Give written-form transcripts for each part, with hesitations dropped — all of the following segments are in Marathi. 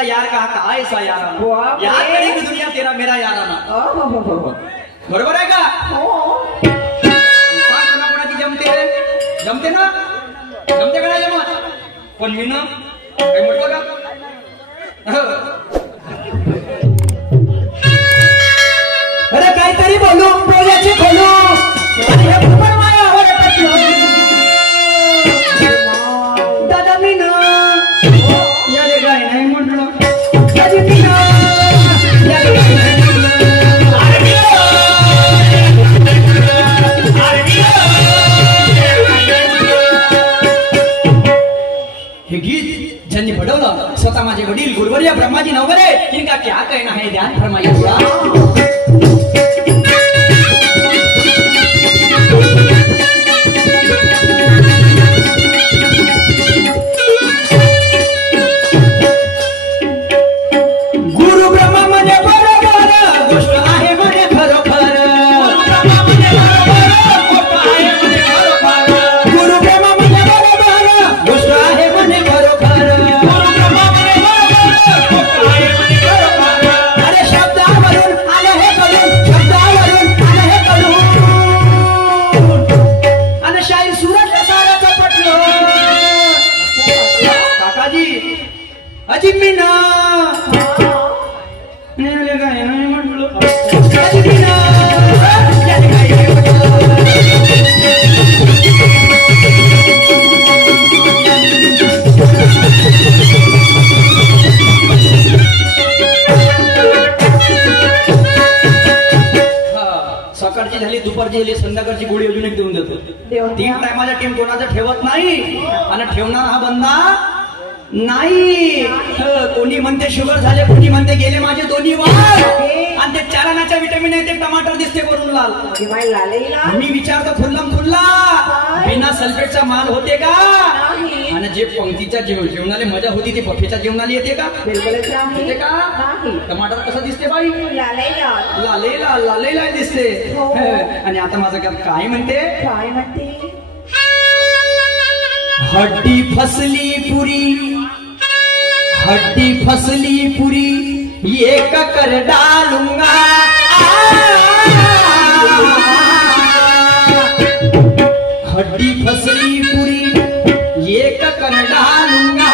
जैसा यार कहा ऐसा याराना, यार करेगी दुनिया तेरा मेरा याराना। बरोबर आहे का? कोणाकोणाची जमते रे? जमते ना? जमते का नाही जमत? पण मी ना काय म्हटलं का? अरे काहीतरी बोलू, बोलायचे बोलू, दादा मी ना याले काय नाही म्हटलं, मी ना याले काय नाही हे गीत ज्यांनी घडवलं स्वतः माझे वडील गुरुवर्य ब्रह्माजी नवरे, इनका क्या कहना है ध्यान फरमाइए थोड़ा। सकाळची झाली, दुपारची झाली, संध्याकाळची गोळी अजून एक देऊन देतो। 3 टायमाला टीम कोणाचं ठेवत नाही आणि ठेवणार हा बंदा नाही। कोणी म्हणते शुगर झाले, कोणी म्हणते गेले माझे दोन्ही वार, आणि ते चारणाच्या विटामिन आहे ते टमाटर दिसते वरून लाल। मी विचारतो खुल्लम खुल्ला, बिना सल्फेटचा माल होते का? आणि जे पंक्तीच्या जेवणाला मजा होती ती पफेच्या जेवणाला येते का? येते का? टमाटर कसं दिसते बाई? लाले लाल दिसते। आणि आता माझं काय म्हणते? हड्डी फसली पुरी, हड्डी फसली पुरी, एक कर डालूंगा, हड्डी फसली पुरी, एक कर डालूंगा,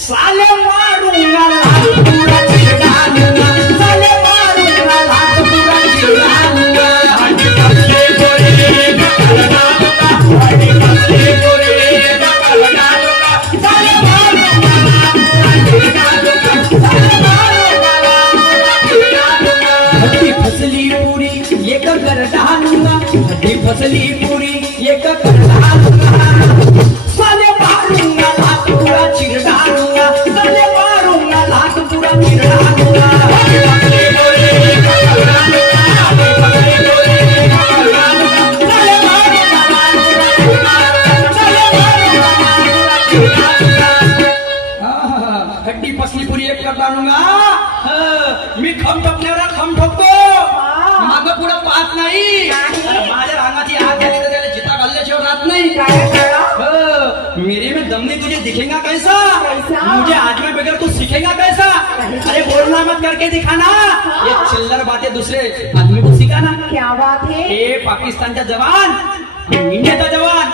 साले मारूंगा लात पूरा डालूंगा, साले मारूंगा लात पूरा डालूंगा, हड्डी फसली पुरी, एक कर डालूंगा, हड्डी फसली पुरी, एक कर डालूंगा, साले मारूंगा लात पूरा डालूंगा, हड्डी फसली पूरी एक कर डालूंगा, हड्डी फसली पूरी एक कर डालूंगा, साले मारूंगा लात पूरा चिर डालूंगा, साले मारूंगा लात पूरा चिर डालूंगा, हड्डी फसली पूरी एक कर डालूंगा, हड्डी फसली पूरी एक कर डालूंगा, साले मारूंगा लात पूरा चिर डालूंगा, साले मारूंगा लात पूरा चिर डालूंगा, हड्डी फसली पूरी एक कर डालूंगा। मी खम ठोकण्यावर खम ठोकतो, मागं पुढं पाहत नाही, माझ्या रांगाची आग झाली तर त्याला चिता घालल्याशिवाय राहत नहीं। मेरे में दम नहीं तुझे दिखेगा कैसा, मुझे आज में बगैर तू सीखेगा कैसा, अरे बोलना मत करके दिखाना, ये चिल्लर बातें दूसरे आदमी को सिखाना। क्या बात है? हे पाकिस्तानचा जवान, इंडियाचा जवान,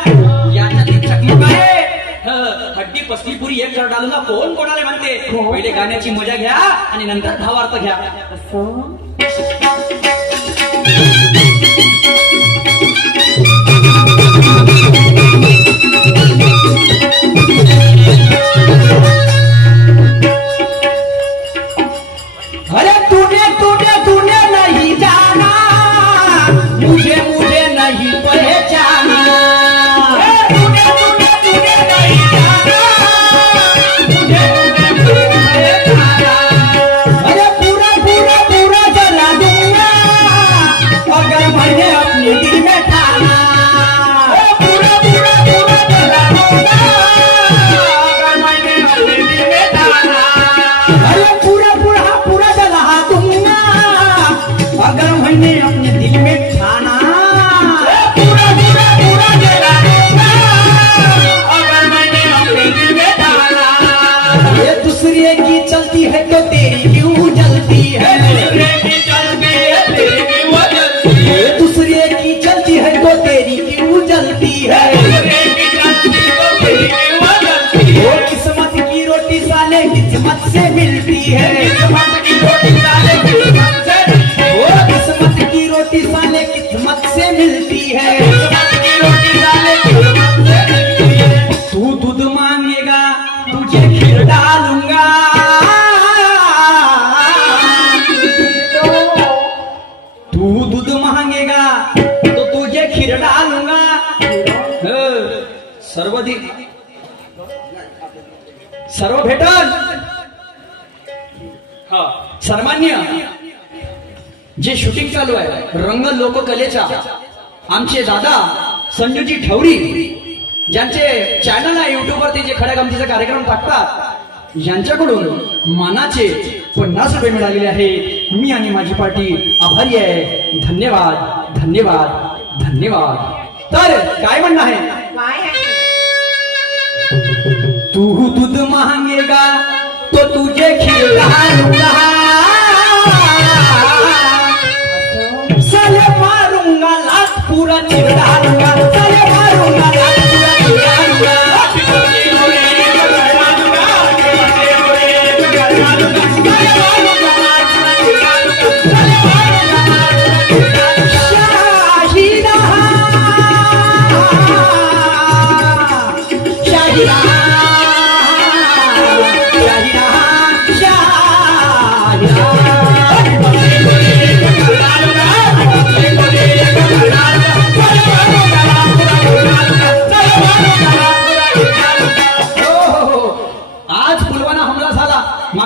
याच्यातली चकमक आहे। हड्डी फसली पुरी एक कर डालूंगा कोण कोणाला म्हणते? पहिले गाण्याची मजा घ्या आणि नंतर भावार्थ घ्या। अरे तूने तूने तूने नहीं जाना, मुझे मुझे नहीं पहचाना, तूने तूने तूने नहीं जाना, मुझे मुझे नहीं पहचाना, अरे पूरा पूरा पूरा मिलती है। तू दूध मांगेगा तुझे खीर डालूंगा, तू दूध मांगेगा तो तुझे खीर डालूंगा। सर्व भेटल। सर्वमान्य जे शूटिंग चालू आहे रंग लोककलेचा, आमचे दादा संजूजी ठवरी ज्यांचे चॅनल आहे युट्यूबवरती, जे खड्या गमतीचा कार्यक्रम टाकतात, यांच्याकडून मानाचे 50 रुपये मिळालेले आहे। मी आणि माझी पार्टी आभारी आहे। धन्यवाद धन्यवाद धन्यवाद। तर काय म्हणणं आहे? तू दूध मांगेगा तो तुझे खीर डालूंगा, साले मारूंगा लात पूरा खीर डालूंगा, साले मारूंगा लात पूरा खीर डालूंगा।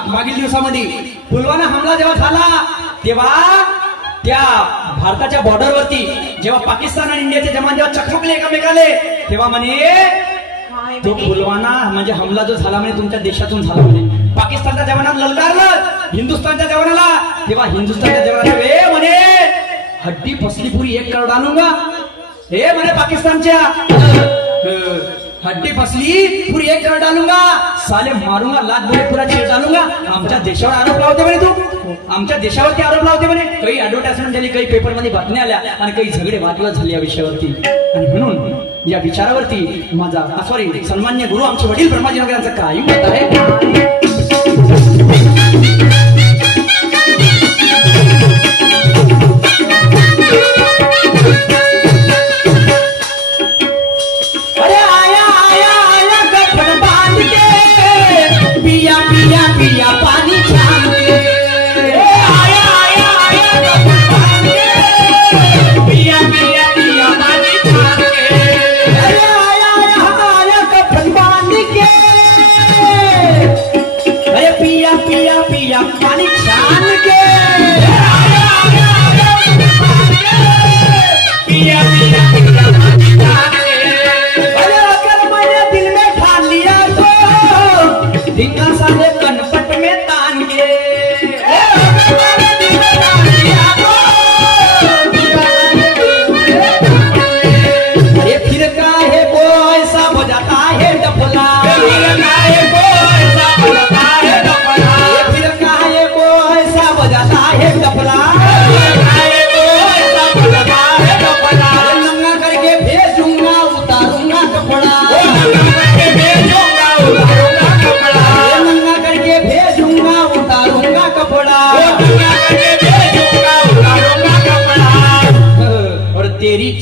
मागील दिवसामध्ये पुलवामा हमला जेव्हा झाला तेव्हा त्या भारताच्या बॉर्डरवरती जेव्हा पाकिस्तान आणि इंडियाचे जवान जेव्हा चकमकले एकमेकाले, तेव्हा म्हणे तो पुलवामा म्हणजे हमला जो झाला म्हणे तुमच्या देशातून झाला म्हणे। पाकिस्तानच्या जवानांना ललकारलं हिंदुस्थानच्या जवानाला, तेव्हा हिंदुस्थानच्या जवानाला म्हणे हड्डी फसली पुरी 1 करोड आणूंगा, हे म्हणे पाकिस्तानच्या हड्डी फसली पूरी 1 करोड डालूंगा, साले मारूंगा लात बोले पूरा छेड डालूंगा। आमच्या देशावर आरोप लावते म्हणे, तू आमच्या देशावरती आरोप लावते म्हणे। काही ऍडव्हर्टाइजमेंट झाली, काही पेपरमध्ये बातम्या आल्या आणि काही झगडे वादविवाद झाले या विषयावरती। आणि म्हणून या विचारावरती माझा सॉरी सन्मान्य गुरु आमचे वडील ब्रह्माजी नगर यांचं काय मत आहे?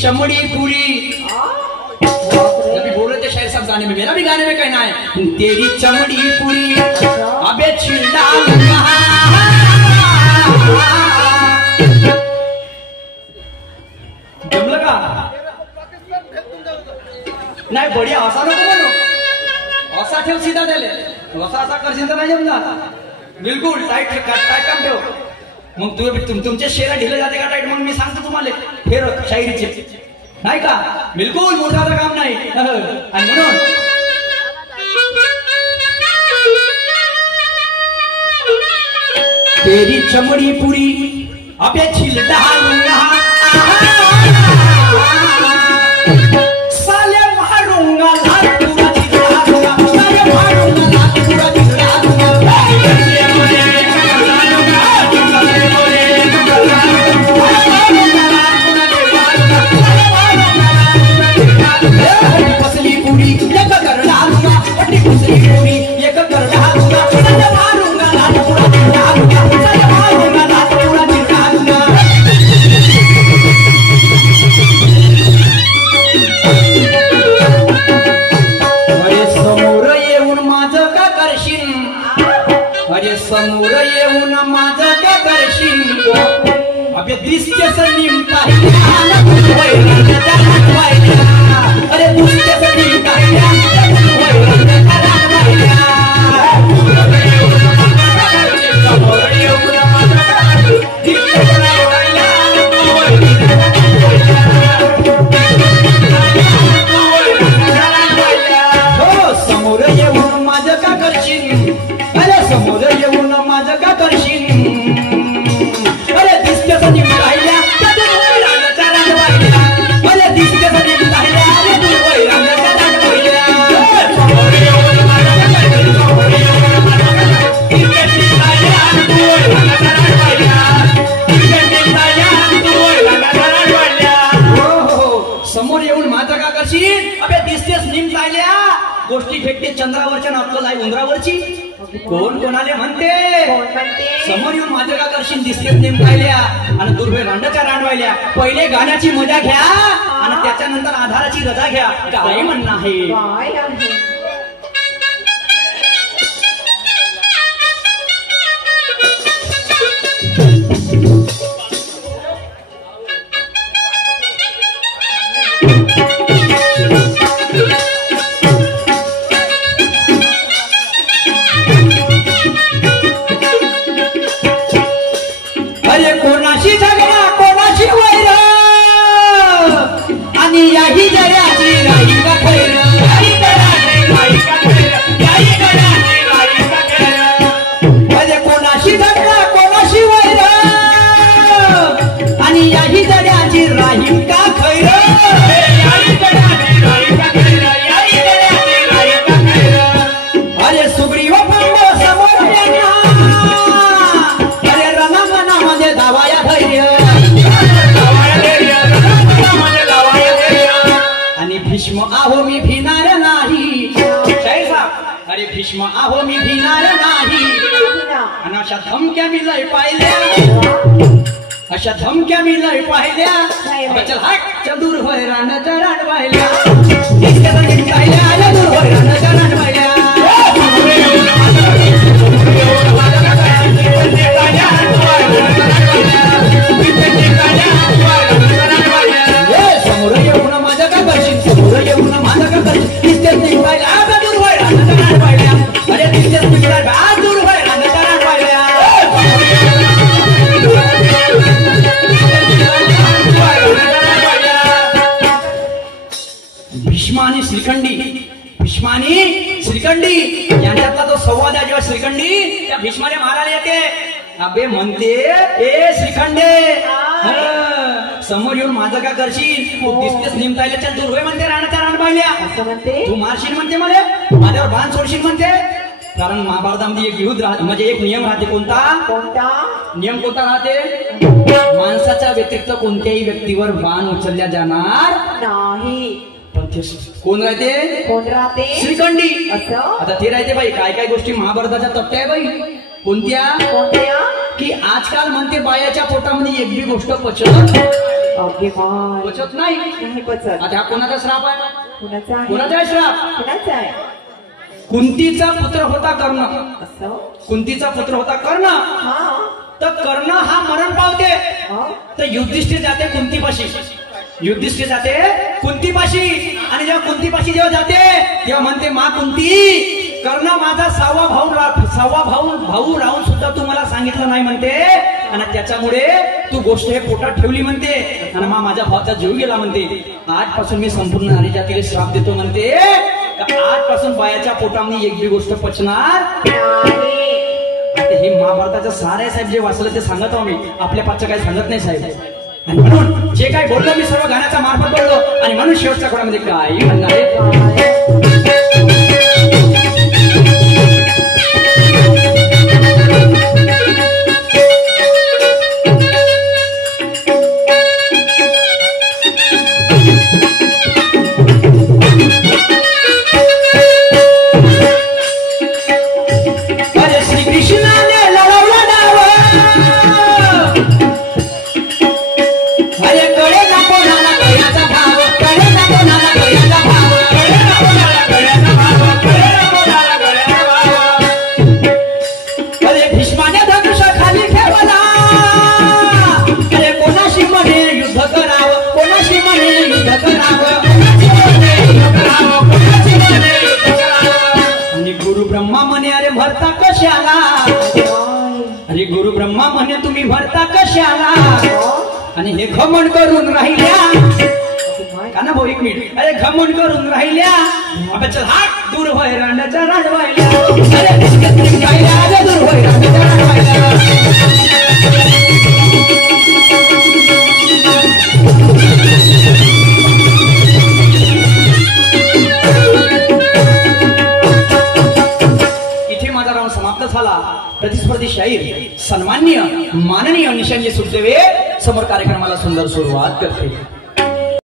चमड़ी पूरी अभी बोल रहे थे शायद सब गाने में, मेरा भी गाने में कहना है तेरी चमड़ी पूरी अबे छिंडा जमलं का नाही? बढिया असा नको म्हणू, असा ठेव सीधा त्याले, असा असा करशील तर नाही जमणार। बिलकुल टाईट टाईट काम ठेव, मग तुमचे शेरा ढिले जाते का टाईट? मग मी सांगतो तुम्हाला फेर शायरीचे, नाही का? बिलकुल मोठाचं काम नाही। आणि म्हणून तेरी चमड़ी पूरी अबे छिल डालूंगा, साले मारूंगा लात पूरा छिल डालूंगा, साले मारूंगा लात पूरा छिल डालूंगा। फसली पूरी एक कर डालूंगा, पट्टी फसली पूरी एक कर डालूंगा, साले मारूंगा लात पूरा छिल डालूंगा, साले मारूंगा लात पूरा छिल डालूंगा। दिसते सलीम पाहिल्या वैराग्याच्या रानवाहिल्या. अरे दिसते सलीम पाहिल्या वैराग्याच्या रानवाहिल्या. हो समोर येऊन माझं का करशील. अरे समोर येऊन माझं का करशील. अरे दिसते सलीम पाहिल्या वैराग्याच्या रानवाहिल्या. अरे दिसते सलीम पाहिल्या वैराग्याच्या रानवाहिल्या. समोर येऊन माझं का करशील. समोर येऊन माझं का करशील. समोर येऊन माझं का करशील. अबे दिसतेस निम चालल्या गोष्टी फेकते चंद्रावरच्या नापलं लाई उंदरावरची. कोण कोणाले म्हणते. समोर येऊन माझं का करशील दिसतेस निम चालल्या आणि दुर्भे रांडाच्या रांडवायल्या. पहिले गाण्याची मजा घ्या आणि त्याच्यानंतर आधाराची रजा घ्या. काय म्हणणं आहे. अरे कोणाशी झगडा कोणाशी वैर आणि याही जयाची राही का खैर. अरे कोणाशी झगडा कोणाशी वैर आणि याही जयाची राही का खैर. अरे सुग्रीव पंड समोर यांना. अरे रणांगणामध्ये धावाया धैर्य आणि भीष्म आहो मी भिनार नाही. अरे भीष्म आहो मी भिनार नाही. आणि अशा धमक्या मी लय पाहिल्या. अशा धमक्या मी लय पाहिल्या. चल हट चल दूर होय रानाच्या रानवाहिल्या. पाहिल्या दूर होय रानाच्या रानवाहिल्या. समोर येऊन माझं का करशील. समोर येऊन माझं का करशील. दिसतेच निघायला दूर होय रानाच्या रानवाहिल्या. अरे दिसतेच निघायला दूर होय रानाच्या रानवाहिल्या. भीष्म आणि श्रीखंडी. भीष्म आणि श्रीखंडी यांच्यातला जो संवाद आहे जेव्हा श्रीखंडी त्या भीष्माने मारायला येते. अबे म्हणते ए श्रीखंडे समोर येऊन माझं का करशील. तू दिसतेस निमतायला चल दूर होय म्हणते राणाच्या रानवाहिल्या. तू मारशील म्हणते मला माझ्यावर बाण सोडशील म्हणते. कारण महाभारतामध्ये एक युद्ध म्हणजे एक नियम राहते. कोणता नियम कोणता राहते. माणसाच्या व्यतिरिक्त कोणत्याही व्यक्तीवर बाण उचलल्या जाणार नाही. कोण राहते श्रीखंडी. आता ते राहते बाई काय काय गोष्टी महाभारताच्या तथ्य आहे बाई. कोणत्या की आजकाल म्हणते बायाच्या पोटामध्ये एक बी गोष्ट पचत नाही. आता हा कोणाचा श्राप आहे. कोणाचा श्राप. कुंतीचा पुत्र होता कर्ण. कुंतीचा पुत्र होता कर्ण. तर कर्ण हा मरण पावते. तर युधिष्ठिर जाते कुंतीपाशी. युधिष्ठिर जाते कुंतीपाशी आणि जेव्हा कुंतीपाशी जेव्हा जाते तेव्हा म्हणते मा कुंती. कर्ण माझा सहावा भाऊ राहून सुद्धा तू मला सांगितलं नाही म्हणते. आणि त्याच्यामुळे तू गोष्ट हे पोटात ठेवली म्हणते. आणि माझ्या भावाचा जीव गेला म्हणते. आजपासून मी संपूर्ण नारी जातीला श्राप देतो म्हणते. आजपासून बायाच्या पोटामध्ये एक बी गोष्ट पचणार. हे महाभारताचं सार आहे साहेब. जे वाचलं ते सांगत आहो मी. आपल्या पाठचं काही सांगत नाही साहेब. आणि म्हणून जे काही बोललो मी सर्व गाण्याच्या मार्फत बोललो. आणि म्हणून शेवटच्या खोडामध्ये काय म्हणणार आहे. भीष्माने धनुष्य खाली ठेवला. अरे कोणा गुरु ब्रह्मा म्हणे तुम्ही भरता कशाला आणि हे घमंड करून राहिल्या का ना भाऊ एक मिनिट अरे घमंड करून राहिल्या चल हात दूर व्हाय रांडाच्या रांडवायला अरे दूर व्हाय रांडाच्या रांडवायला इथे माझा राऊंड समाप्त झाला प्रतिस्पर्धी शाहीर सन्माननीय माननीय निशांजी सुखदेव समोर कार्यक्रमाला सुंदर सुरुवात करते।